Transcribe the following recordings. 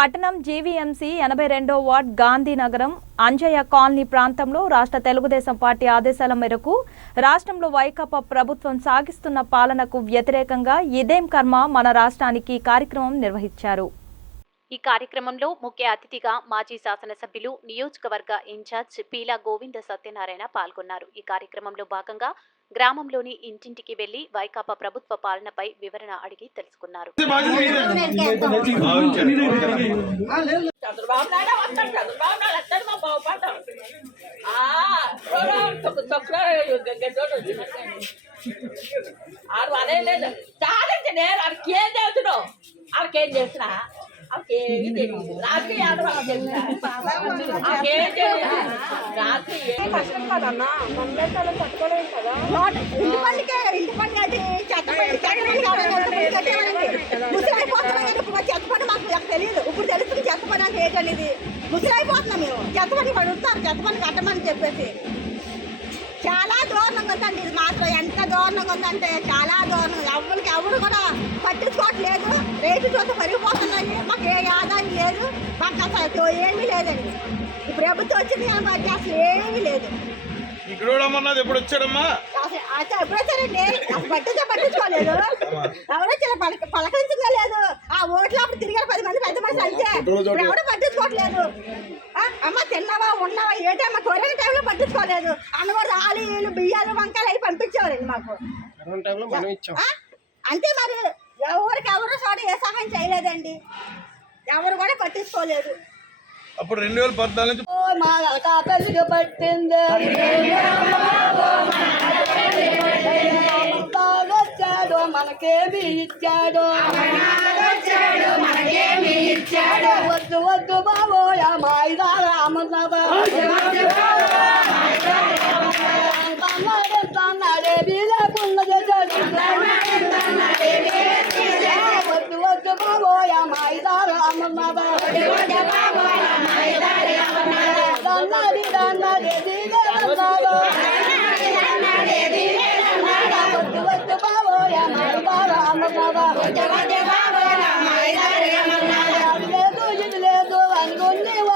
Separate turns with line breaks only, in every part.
పట్టణం జీవీఎంసీ ఎనభై రెండో వార్డ్ గాంధీనగరం అంజయ్య కాలనీ ప్రాంతంలో రాష్ట్ర తెలుగుదేశం పార్టీ ఆదేశాల మేరకు రాష్ట్రంలో వైకాపా ప్రభుత్వం సాగిస్తున్న పాలనకు వ్యతిరేకంగా ఇదేం కర్మ మన రాష్ట్రానికి కార్యక్రమం నిర్వహించారు.
ఈ కార్యక్రమంలో ముఖ్య అతిథిగా మాజీ శాసనసభ్యులు నియోజకవర్గ ఇన్ఛార్జ్ పీలా గోవింద సత్యనారాయణ పాల్గొన్నారు. ఈ కార్యక్రమంలో భాగంగా గ్రామంలోని ఇంటింటికి వెళ్ళి వైకాపా ప్రభుత్వ పాలనపై వివరణ అడిగి తెలుసుకున్నారు.
ఆడు అదే లేదు. చాలా నేను ఆడికి ఏం చేస్తున్నావు? ఆడికి ఏం చేస్తున్నా?
కష్టం కదన్నా? మందెట్టాలో తట్టుకోలేము కదా.
ఇంటి పనులకే ఇంటి పని అది చెత్త పని చెత్త పని కావాలి, ఎంత పని కట్టేవాళ్ళండి. ముసలైపోతున్నాం కానీ ఇప్పుడు చెత్త పని మాకు తెలియదు ఇప్పుడు తెలుస్తుంది చెత్త పని అంటే ఏంటనేది ముసలైపోతున్నాం మేము. చెత్త పని పడుతాం చెత్త పని కట్టమని చెప్పేసి. చాలా దారుణంగా ఉందండి ఇది మాత్రం. ఎంత దారుణంగా ఉందంటే చాలా దారుణం ఎవరికి ఎవరు కూడా పట్టించుకోవట్లేదు. రేటు చూస్తే లేదు మాకు అసలు ఏమీ లేదండి. ఈ ప్రభుత్వం వచ్చింది కానీ మాకు అసలు ఏమీ లేదు.
ఇక్కడ అన్నది ఎప్పుడు వచ్చాడమ్మా?
ఎప్పుడు అసలు పట్టించే పట్టించుకోలేదు. ఎవరో చిన్న పలక లేదు. ఆ ఓట్లు అప్పుడు తిరిగారు పది మంది పెద్ద మనిషి అంతే. పట్టించుకోవట్లేదు. అమ్మ తిన్నావా ఉన్నావా ఏటమ్మా కరోనా టైంలో పట్టించుకోలేదు. అన్నవారు ఆలు ఈలు బియ్యాలు వంకాయలు అవి పంపించేవారండి మాకు? అంతే మరి. ఎవరికి ఎవరు చోట ఏ సహాయం చేయలేదండి. ఎవరు కూడా పట్టించుకోలేదు.
అప్పుడు రెండు వేల పద్నాలుగు నుంచి
మా పట్టింది. వచ్చాడు మనకేమి ఇచ్చాడు. వద్దు వద్దు బాబోయ మాయిదా రామన్నదా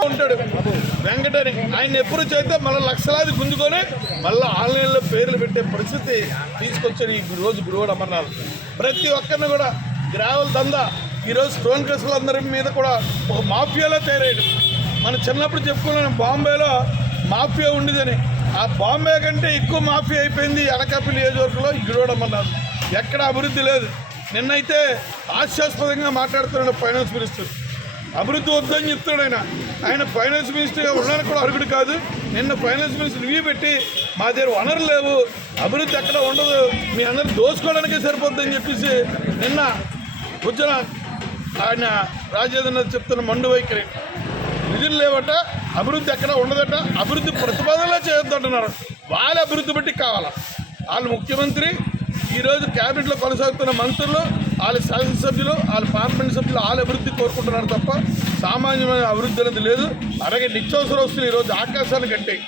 ఉంటాడు. వెంకటని ఆయన ఎప్పుడు చేస్తే మళ్ళీ లక్షలాది గుంజుకొని మళ్ళీ ఆన్లైన్లో పేర్లు పెట్టే పరిస్థితి తీసుకొచ్చారు ఈ రోజు గురువుడు అమర్నాథ్. ప్రతి ఒక్కరిని కూడా గ్రావెల్ దందా ఈరోజు స్టోన్ కేసులందరి మీద కూడా ఒక మాఫియాలో తయారయ్యాడు. మన చిన్నప్పుడు చెప్పుకున్నాను బాంబేలో మాఫియా ఉండేదని. ఆ బాంబే కంటే ఎక్కువ మాఫియా అయిపోయింది అనకాపల్లి నియోజకవర్గంలో ఈ గురువాడు ఎక్కడ అభివృద్ధి లేదు. నిన్నైతే హాస్యాస్పదంగా మాట్లాడుతున్నాడు ఫైనాన్స్ మినిస్టర్. అభివృద్ధి వద్దని చెప్తాడు ఆయన. ఆయన ఫైనాన్స్ మినిస్టర్గా ఉండడానికి కూడా అర్హుడు కాదు. నిన్న ఫైనాన్స్ మినిస్టర్ రివ్యూ పెట్టి మా దగ్గర వనరు లేవు. అభివృద్ధి ఎక్కడ ఉండదు. మీ అందరు దోచుకోవడానికే సరిపోద్దని చెప్పేసి నిన్న వచ్చిన ఆయన రాజేంద్రనాథ్ చెప్తున్న మండు వైఖరి. నిధులు లేవట అభివృద్ధి ఎక్కడ ఉండదట అభివృద్ధి ప్రతిపాదనలో చేయొద్దంటున్నారు వాళ్ళ అభివృద్ధి బట్టి కావాలా? వాళ్ళు ముఖ్యమంత్రి ఈరోజు క్యాబినెట్లో కొనసాగుతున్న మంత్రులు వాళ్ళ శాసనసభ్యులు వాళ్ళ పార్లమెంట్ సభ్యులు వాళ్ళ అభివృద్ధి కోరుకుంటున్నారు తప్ప సామాన్యమైన అభివృద్ధి అనేది లేదు. అలాగే నిత్యావసర వస్తువులు ఈరోజు ఆకాశాన్ని కట్టాయి.